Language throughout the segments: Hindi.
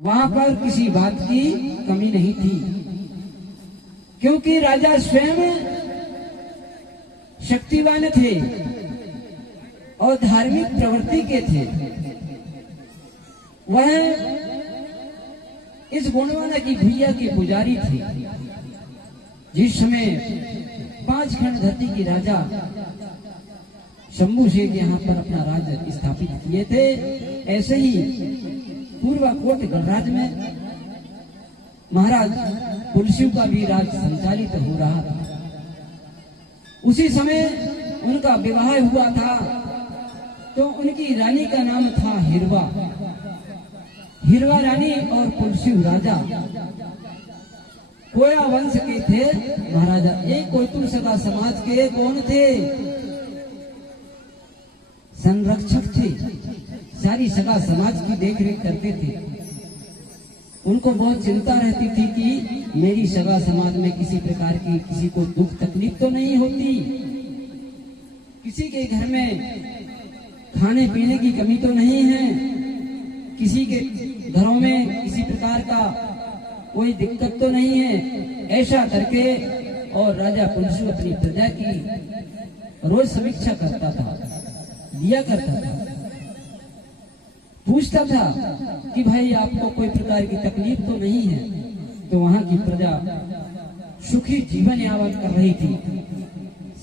वहां पर किसी बात की कमी नहीं थी, क्योंकि राजा स्वयं शक्तिवान थे और धार्मिक प्रवृत्ति के थे। वह इस गुणवाना की भैया के पुजारी थे। जिस समय 5 खंड धरती की राजा शंभू शेख यहाँ पर अपना राज्य स्थापित किए थे, ऐसे ही पूर्वाकोट गणराज में महाराज पुलसियों का भी राज संचालित हो रहा था। उसी समय उनका विवाह हुआ था, तो उनकी रानी का नाम था हिरवा। हिरवा रानी और पुलसियों राजा कोया वंश के थे महाराजा। एक कोयतुल सगा समाज के कौन थे? संरक्षक थे, सारी सगा समाज की देखरेख करते थे। उनको बहुत चिंता रहती थी कि मेरी सगा समाज में किसी प्रकार की किसी को दुख तकलीफ तो नहीं होती, किसी के घर में खाने पीने की कमी तो नहीं है, किसी के घरों में किसी प्रकार का कोई दिक्कत तो नहीं है। ऐसा करके और राजा पुलसु अपनी प्रजा की रोज समीक्षा करता था, लिया करता था, पूछता था कि भाई आपको कोई प्रकार की तकलीफ तो नहीं है। तो वहां की प्रजा सुखी जीवन यापन कर रही थी,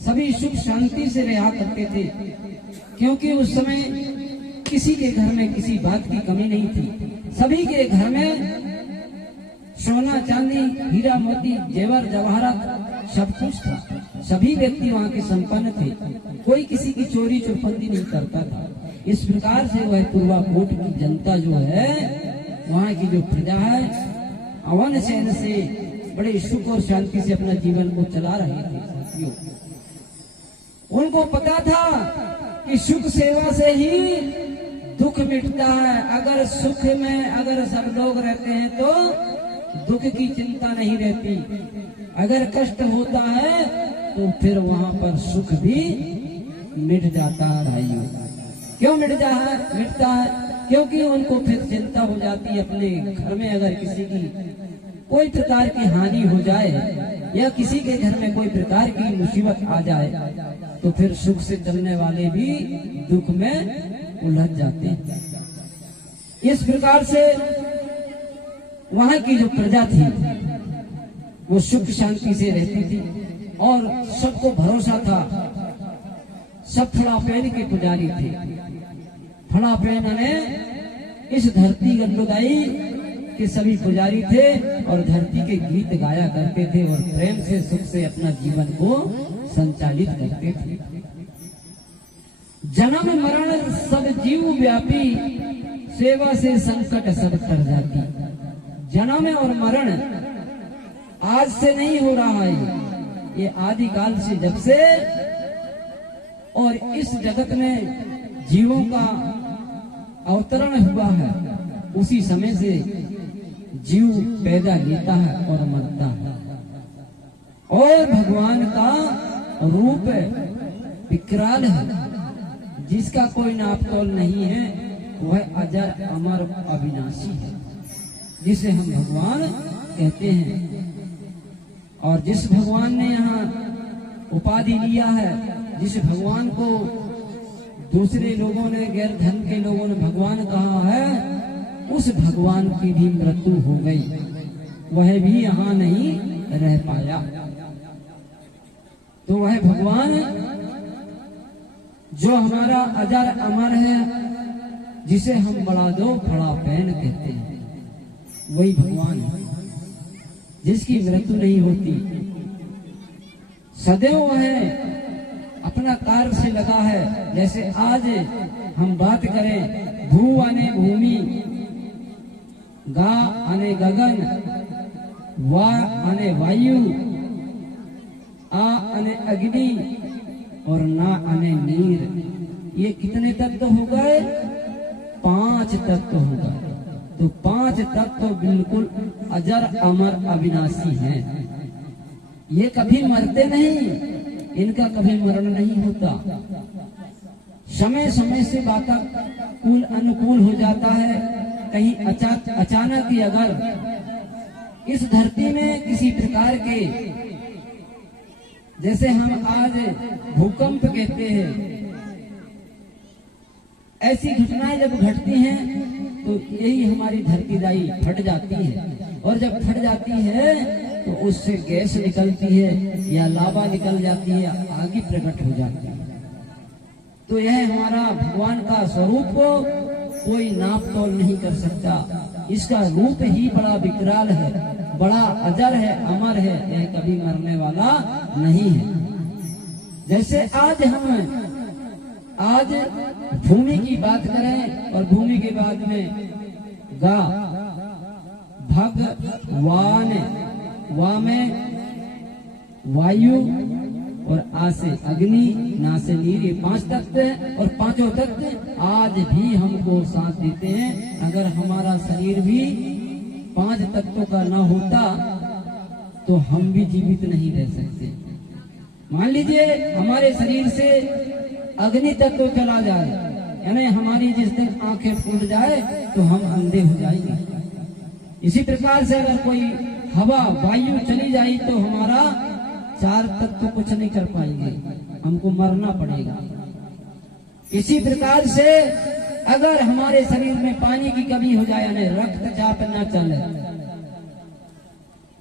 सभी सुख शांति से रहा करते थे, क्योंकि उस समय किसी के घर में किसी बात की कमी नहीं थी। सभी के घर में सोना चांदी हीरा मोती जेवर जवाहरात सब कुछ था। सभी व्यक्ति वहां के संपन्न थे, कोई किसी की चोरी चौपंदी नहीं करता था। इस प्रकार से वह पूर्वाकोट की जनता जो है, वहां की जो प्रजा है, अवन शयन से बड़े सुख और शांति से अपना जीवन को चला रहे थे। साथियों, उनको पता था कि सुख सेवा से ही दुख मिटता है। अगर सुख में अगर सब लोग रहते हैं तो दुख की चिंता नहीं रहती। अगर कष्ट होता है तो फिर वहां पर सुख भी मिट जाता है। भाइयों, क्यों मिटता है? क्योंकि उनको फिर चिंता हो जाती है, अपने घर में अगर किसी की कोई प्रकार की हानि हो जाए या किसी के घर में कोई प्रकार की मुसीबत आ जाए, तो फिर सुख से चलने वाले भी दुख में उलझ जाते हैं। इस प्रकार से वहां की जो प्रजा थी वो सुख शांति से रहती थी और सबको भरोसा था। सब फड़ापेन के पुजारी थे। फड़ापेन माने इस धरती गंगोदाई के सभी पुजारी थे और धरती के गीत गाया करते थे और प्रेम से सुख से अपना जीवन को संचालित करते थे। जन्म मरण सब जीव व्यापी, सेवा से संकट सब तर जाती। जन्म और मरण आज से नहीं हो रहा है, ये आदिकाल से जब से और इस जगत में जीवों का अवतरण हुआ है, उसी समय से जीव पैदा लेता है और मरता है। और भगवान का रूप विकराल है, जिसका कोई नापतोल नहीं है। वह अजर अमर अविनाशी है, जिसे हम भगवान कहते हैं। और जिस भगवान ने यहाँ उपाधि लिया है, जिस भगवान को दूसरे लोगों ने, गैर धर्म के लोगों ने भगवान कहा है, उस भगवान की भी मृत्यु हो गई, वह भी यहाँ नहीं रह पाया। तो वह भगवान जो हमारा अजर अमर है, जिसे हम बड़ा दो बड़ा पैन कहते हैं, वही भगवान है जिसकी मृत्यु नहीं होती। सदैव वह अपना कार्य से लगा है। जैसे आज हम बात करें, भू आने भूमि, गा आने गगन, वा आने वायु, आ आने अग्नि और ना आने नीर। ये कितने तत्व हो गए? 5 तत्व हो गए। तो 5 तत्व बिल्कुल अजर अमर अविनाशी हैं। ये कभी मरते नहीं, इनका कभी मरण नहीं होता। समय समय से वातानुकूल अनुकूल हो जाता है, कहीं अचानक ही अगर इस धरती में किसी प्रकार के, जैसे हम आज भूकंप कहते हैं, ऐसी घटनाएं जब घटती हैं तो यही हमारी धरतीदाई फट जाती है, और जब फट जाती है तो उससे गैस निकलती है या लावा निकल जाती है, आगे प्रकट हो जाती है। तो यह हमारा भगवान का स्वरूप कोई नाप तोल नहीं कर सकता। इसका रूप ही बड़ा विकराल है, बड़ा अजर है, अमर है, यह कभी मरने वाला नहीं है। जैसे आज भूमि की बात करें और भूमि के बाद में गा, भगवान, वा में वायु और आ से अग्नि, ना से नीर, ये 5 तत्व है, और पांचों तत्व आज भी हमको साथ देते हैं। अगर हमारा शरीर भी 5 तत्वों का ना होता तो हम भी जीवित नहीं रह सकते। मान लीजिए हमारे शरीर से अग्नि तत्व चला जाए, यानी हमारी जिस दिन आंखें फूट जाए तो हम अंधे हो जाएंगे। इसी प्रकार से अगर कोई हवा, वायु चली जाए तो हमारा 4 तत्व कुछ नहीं कर पाएंगे, हमको मरना पड़ेगा। इसी प्रकार से अगर हमारे शरीर में पानी की कमी हो जाए, यानी रक्तचाप न चले,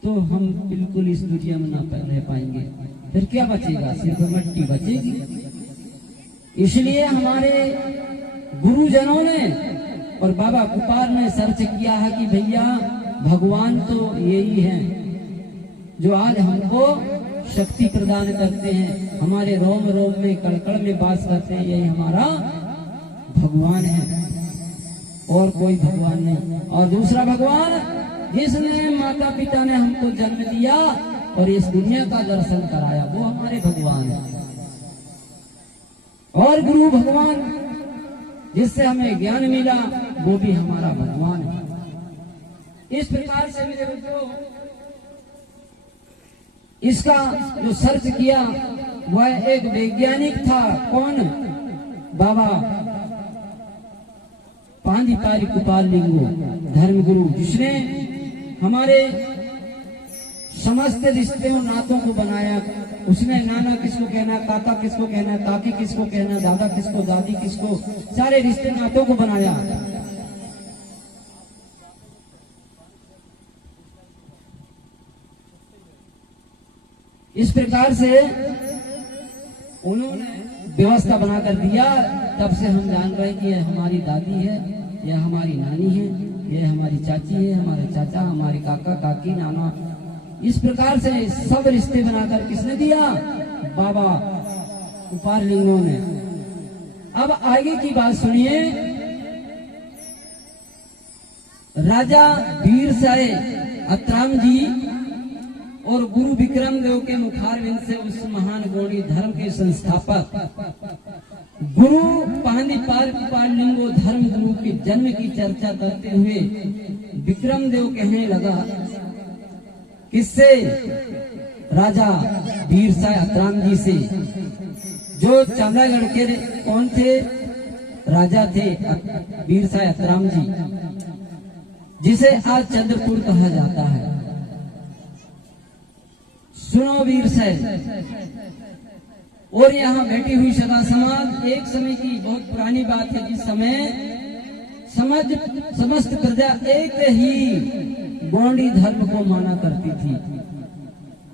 तो हम बिल्कुल इस दुनिया में ना रह पाएंगे। फिर क्या बचेगा? सिर्फ मिट्टी बचेगी। इसलिए हमारे गुरुजनों ने और बाबा कुपार ने सर्च किया है कि भैया भगवान तो यही है जो आज हमको शक्ति प्रदान करते हैं, हमारे रोम रोम में कड़कड़ में वास करते हैं, यही हमारा भगवान है और कोई भगवान नहीं। और दूसरा भगवान जिसने माता पिता ने हमको जन्म दिया और इस दुनिया का दर्शन कराया, वो हमारे भगवान है। और गुरु भगवान जिससे हमें ज्ञान मिला, वो भी हमारा भगवान है। इस प्रकार से मेरे बच्चों, इसका जो सर्च किया वह एक वैज्ञानिक था। कौन? बाबा पांडितारी कुपाल लिंगो, धर्मगुरु, जिसने हमारे समस्त रिश्तों नातों को बनाया। उसने नाना किसको कहना, काका किसको कहना, काकी किसको कहना, दादा किसको, दादी किसको, सारे रिश्ते नातों को बनाया। इस प्रकार से उन्होंने व्यवस्था बनाकर दिया। तब से हम जान रहे हैं कि यह हमारी दादी है, यह हमारी नानी है, यह हमारी चाची है, हमारे चाचा, हमारे काका, काकी, नाना। इस प्रकार से सब रिश्ते बनाकर किसने दिया? बाबा कुपार लिंगों ने। अब आगे की बात सुनिए। राजा वीरसाय अत्राम जी और गुरु विक्रम देव के मुखारविंद से उस महान गौड़ी धर्म के संस्थापक गुरु पांडितार कुपाल लिंगो धर्म गुरु के जन्म की चर्चा करते हुए विक्रम देव कहने लगा, किससे? राजा वीरसाय अत्राम जी से, जो चांदागढ़ के कौन थे? राजा थे वीरसाय अत्राम जी, जिसे आज चंद्रपुर कहा जाता है। सुनो वीरसाय, और यहाँ बैठी हुई सदा समाज, एक समय की बहुत पुरानी बात है, जिस समय समस्त प्रजा एक ही गौड़ी धर्म को माना करती थी।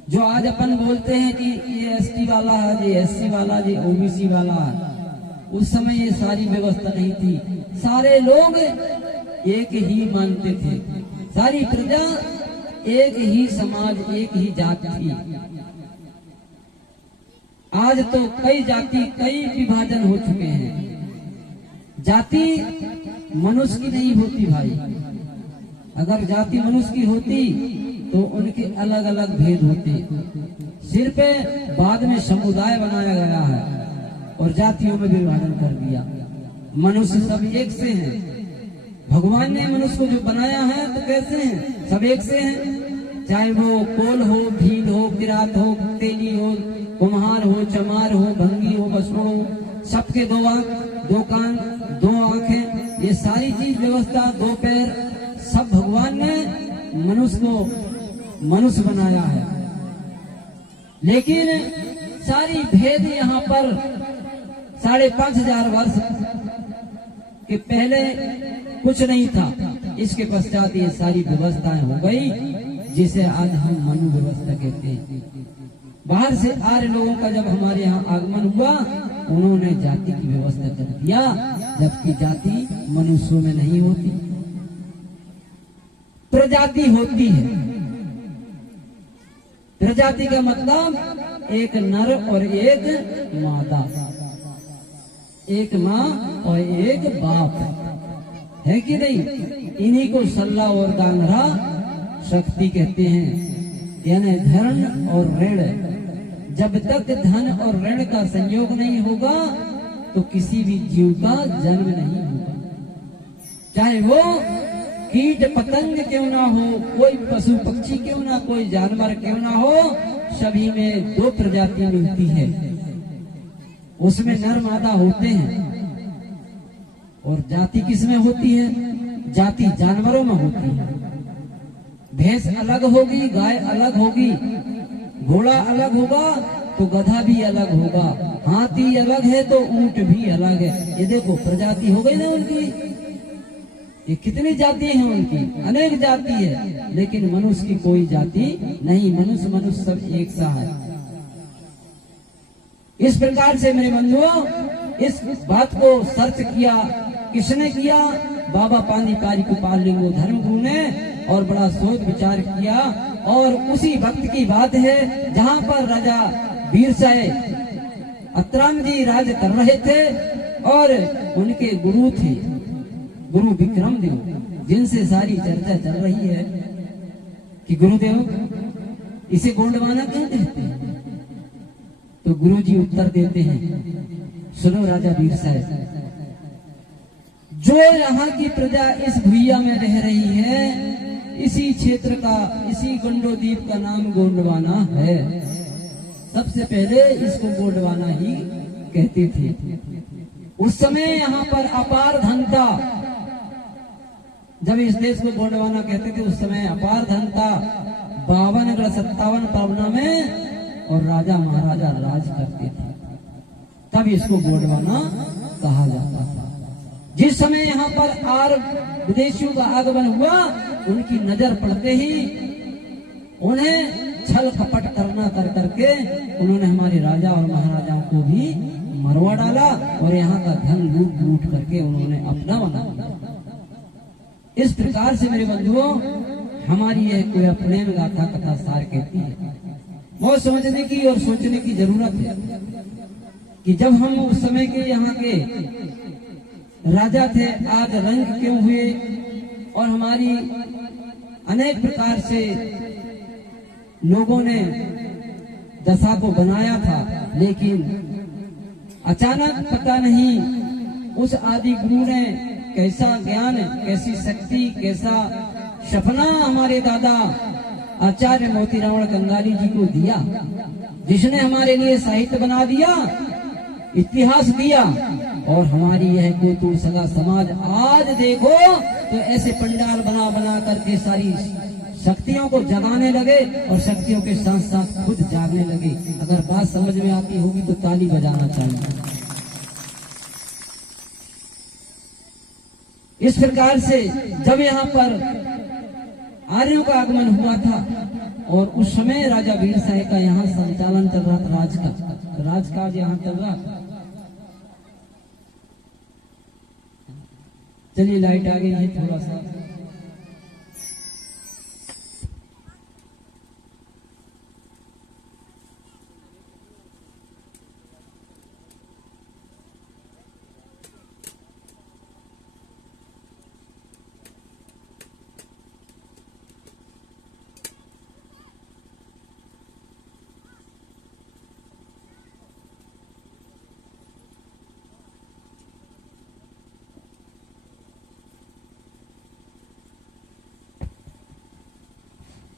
जो आज अपन बोलते हैं कि ये एसटी वाला है, ये एससी वाला, ये ओबीसी वाला है, उस समय ये सारी व्यवस्था नहीं थी। सारे लोग एक ही मानते थे, सारी प्रजा एक ही समाज, एक ही जाति थी। आज तो कई जाति, कई विभाजन हो चुके हैं। जाति मनुष्य की नहीं होती भाई। अगर जाति मनुष्य की होती तो उनके अलग अलग भेद होते। सिर्फ बाद में समुदाय बनाया गया है और जातियों में विभाजन कर दिया। मनुष्य सब एक से हैं। भगवान ने मनुष्य को जो बनाया है तो कैसे हैं? सब एक से हैं। चाहे वो कोल हो, भील हो, किरात हो, तेली हो, कुम्हार हो, चमार हो, भंगी हो, बसरो हो, सबके 2 आंख, 2 कान, 2 आंखें, ये सारी चीज व्यवस्था, दो पैर, सब भगवान ने मनुष्य को मनुष्य बनाया है। लेकिन सारी भेद यहाँ पर 5,500 वर्ष के पहले कुछ नहीं था। इसके पश्चात ये सारी व्यवस्थाएं हो गई, जिसे आज हम मनु व्यवस्था कहते हैं। बाहर से आर्य लोगों का जब हमारे यहाँ आगमन हुआ, उन्होंने जाति की व्यवस्था कर दिया, जबकि जाति मनुष्यों में नहीं होती, प्रजाति होती है। प्रजाति का मतलब एक नर और एक मादा, एक माँ और एक बाप, है कि नहीं? इन्हीं को सल्ला और गांगरा शक्ति कहते हैं, यानी धन और ऋण। जब तक धन और ऋण का संयोग नहीं होगा तो किसी भी जीव का जन्म नहीं होगा, चाहे वो कीट पतंग क्यों ना हो, कोई पशु पक्षी क्यों ना, कोई जानवर क्यों ना हो, सभी में दो प्रजाति मिलती है। उसमें नर मादा होते हैं। और जाति किसमें होती है? जाति जानवरों में होती है। भैंस अलग होगी, गाय अलग होगी, घोड़ा अलग होगा तो गधा भी अलग होगा, हाथी अलग है तो ऊंट भी अलग है। ये देखो प्रजाति हो गई ना उनकी। ये कितनी जाति है उनकी? अनेक जाति है। लेकिन मनुष्य की कोई जाति नहीं, मनुष्य सब एक सा है। इस प्रकार से मेरे बंधुओं, इस बात को सर्च किया, किसने किया? बाबा पानीपारी गोपाल लिंगो धर्मगुरु ने, और बड़ा सोच विचार किया। और उसी वक्त की बात है जहाँ पर राजा वीरसाय अतराम जी राज कर रहे थे, और उनके गुरु थे गुरु विक्रमदेव, जिनसे सारी चर्चा चल रही है कि गुरुदेव इसे गोंडवाना क्यों कहते हैं? तो गुरुजी उत्तर देते हैं, सुनो राजा वीरसाय, जो यहाँ की प्रजा इस भुइया में रह रही है, इसी क्षेत्र का, इसी गंडोदीप का नाम गोंडवाना है। सबसे पहले इसको गोंडवाना ही कहते थे। उस समय यहाँ पर अपार धन था। जब इस देश को गोंडवाना कहते थे, उस समय अपार धन था। 52 57 परगना में और राजा महाराजा राज करते थे, तब इसको गोंडवाना कहा जाता था। जिस समय यहाँ पर आर विदेशियों का आगमन हुआ, उनकी नजर पड़ते ही उन्हें छल कपट करना कर करके उन्होंने हमारे राजा और महाराजाओं को भी मरवा डाला, और यहाँ का धन लूट लूट करके उन्होंने अपना बना लिया। इस प्रकार से मेरे बंधुओं, हमारी यह कोई प्रेम गाथा कथा सार कहती है। बहुत समझने की और सोचने की जरूरत है कि जब हम उस समय के यहाँ के राजा थे, आज रंग क्यों हुए, और हमारी अनेक प्रकार से लोगों ने दशा को बनाया था। लेकिन अचानक पता नहीं उस आदि गुरु ने कैसा ज्ञान, कैसी शक्ति, कैसा सपना हमारे दादा आचार्य मोतीराम कंगाली जी को दिया, जिसने हमारे लिए साहित्य बना दिया, इतिहास दिया। और हमारी यह कोतुल सगा समाज आज देखो तो ऐसे पंडाल बना बना करके सारी शक्तियों को जगाने लगे, और शक्तियों के साथ साथ खुद जागने लगे। अगर बात समझ में आती होगी तो ताली बजाना चाहिए। इस प्रकार से जब यहाँ पर आर्यों का आगमन हुआ था, और उस समय राजा वीरसाय का यहाँ संचालन चल रहा था, राजकाज यहाँ चल रहा था। चलिए लाइट आ गई है थोड़ा सा।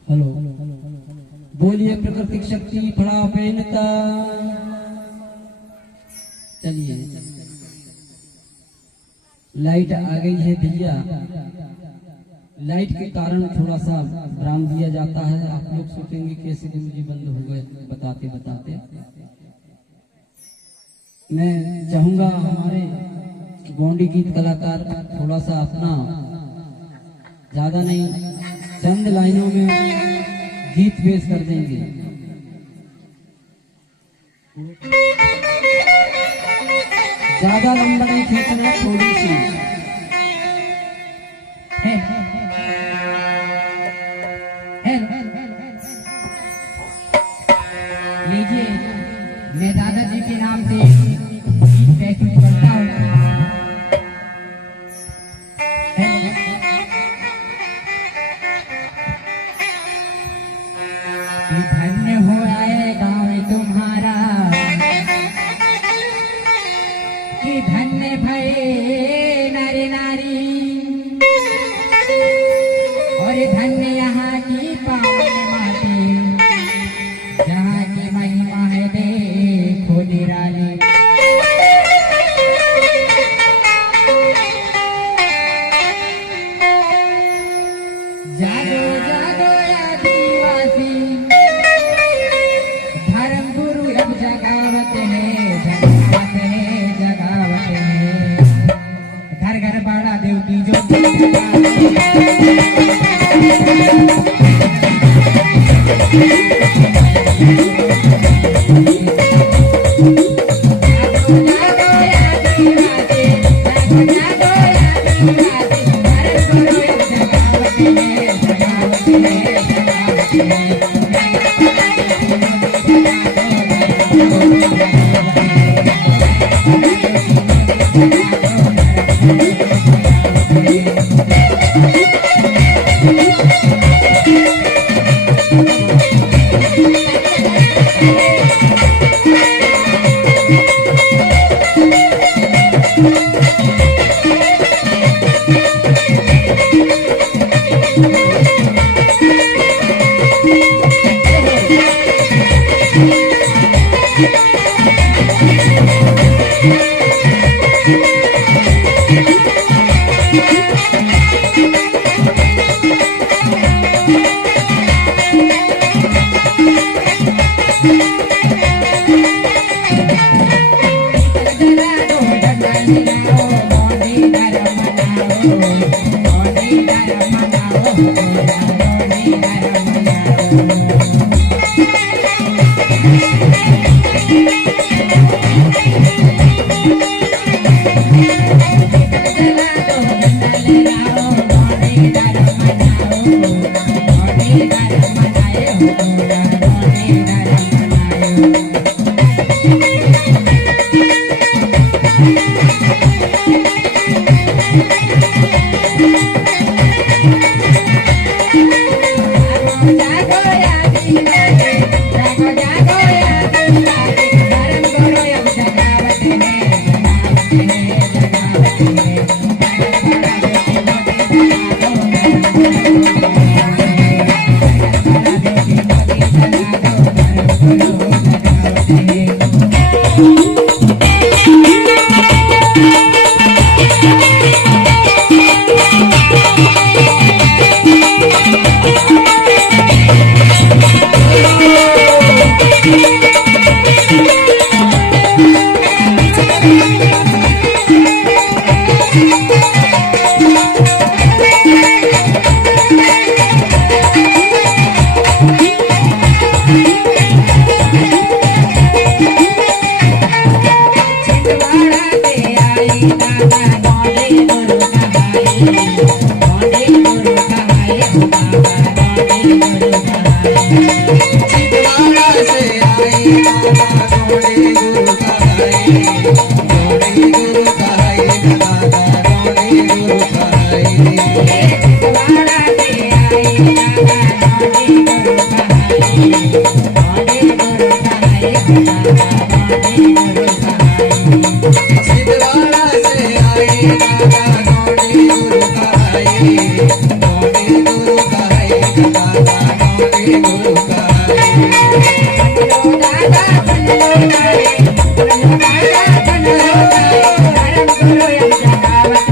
हेलो, बोलिए प्रकृति शक्ति फड़ा पेनता। चलिए लाइट आ गई है भैया। लाइट के कारण थोड़ा सा विराम दिया जाता है। आप लोग सोचेंगे कैसे गुरु जी बंद हो गए बताते बताते। मैं चाहूंगा हमारे गोंडी गीत कलाकार थोड़ा सा अपना, ज्यादा नहीं, चंद लाइनों में गीत पेश कर देंगे। ज्यादा लंबा नहीं खींचना, थोड़ी सी लीजिए, मैं दादाजी के नाम से गीत प्रस्तुत करता हूँ। धन्य हो आए गाँव तुम्हारा, कि धन्य भये नर नारी, और धन्य यहाँ की पावन माटी, जहाँ की महिमा है देखो निराली। जागो जागो आदिवासी, धर्म गुरु अब जगावत है, जगावत है, जगावत है। घर घर बड़ा देव की जो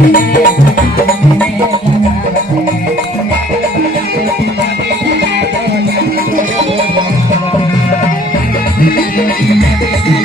Thank you. Thank you.